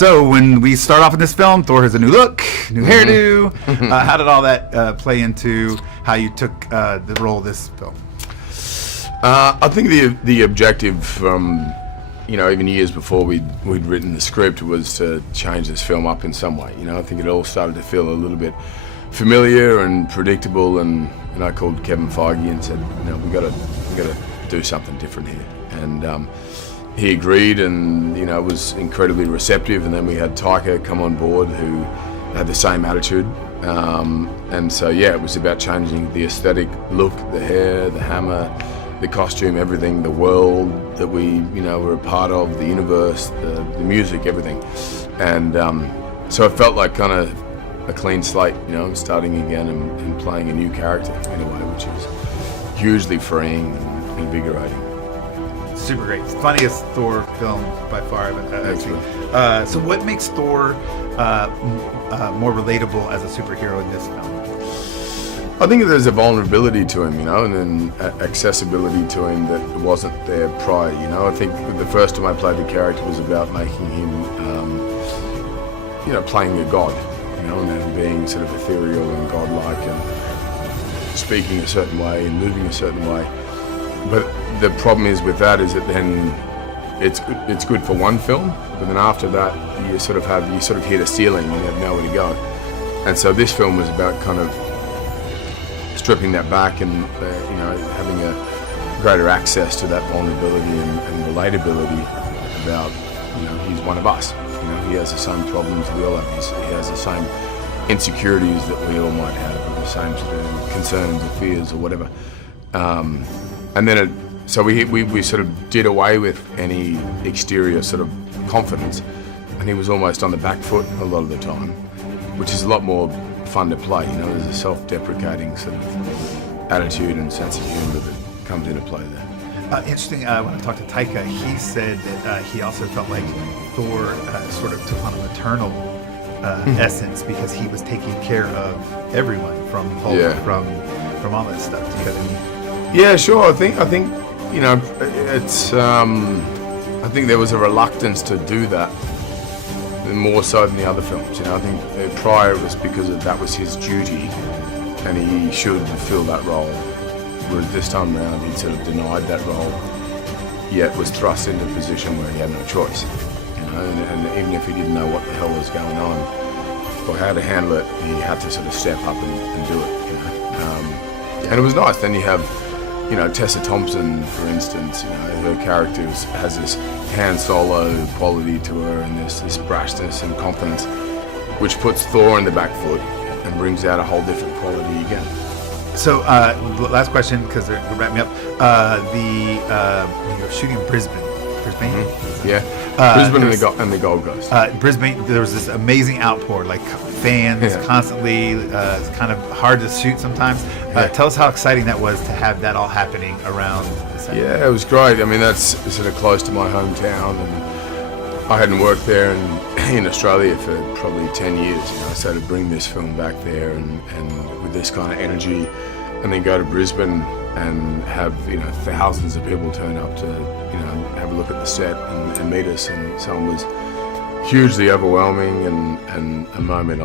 So when we start off in this film, Thor has a new look, new hairdo. How did all that play into how you took the role of this film? I think the objective from, even years before we'd written the script was to change this film up in some way. I think it all started to feel a little bit familiar and predictable, and I called Kevin Feige and said, we got to do something different here. And he agreed, and was incredibly receptive. And then we had Taika come on board, who had the same attitude. And so it was about changing the aesthetic look, the hair, the hammer, the costume, everything, the world that we were a part of, the universe, the music, everything. And so it felt like kind of a clean slate, starting again and playing a new character in a way, which is hugely freeing and invigorating. Super great. It's the funniest Thor film by far I've seen. So what makes Thor more relatable as a superhero in this film? I think there's a vulnerability to him, and an accessibility to him that wasn't there prior. I think the first time I played the character was about making him, playing a god, and then being sort of ethereal and godlike and speaking a certain way and moving a certain way. But the problem is with that is that then it's good for one film, but then after that you sort of hit a ceiling and you have nowhere to go. And so this film was about kind of stripping that back and having a greater access to that vulnerability and relatability about he's one of us. He has the same problems we all have. He has the same insecurities that we all might have, or the same sort of concerns or fears or whatever. And then so we sort of did away with any exterior sort of confidence, and he was almost on the back foot a lot of the time, which is a lot more fun to play. There's a self-deprecating sort of attitude and sense of humor that comes into play there. Interesting, when I talked to Taika, he said that he also felt like Thor sort of took on a maternal essence because he was taking care of everyone from Hulk, from all that stuff. Do you have any? Yeah, sure. I think it's. I think there was a reluctance to do that, more so than the other films. I think prior it was because that was his duty, and he should fill that role. Whereas this time around, he sort of denied that role, yet was thrust into a position where he had no choice. And even if he didn't know what the hell was going on or how to handle it, he had to sort of step up and do it. And it was nice. Then you have, Tessa Thompson, for instance. Her character has this Han Solo quality to her, and this brashness and confidence, which puts Thor in the back foot and brings out a whole different quality again. So, last question, because we're wrapping up. When you were shooting in Brisbane. Mm-hmm. Yeah. Brisbane and the Gold Coast. Brisbane, there was this amazing outpour, like fans constantly. It's kind of hard to shoot sometimes. Tell us how exciting that was to have that all happening around the set. Yeah, it was great. I mean, that's sort of close to my hometown, and I hadn't worked there in Australia for probably 10 years. So to bring this film back there and with this kind of energy, and then go to Brisbane and have thousands of people turn up to have a look at the set and meet us, and so it was hugely overwhelming and a moment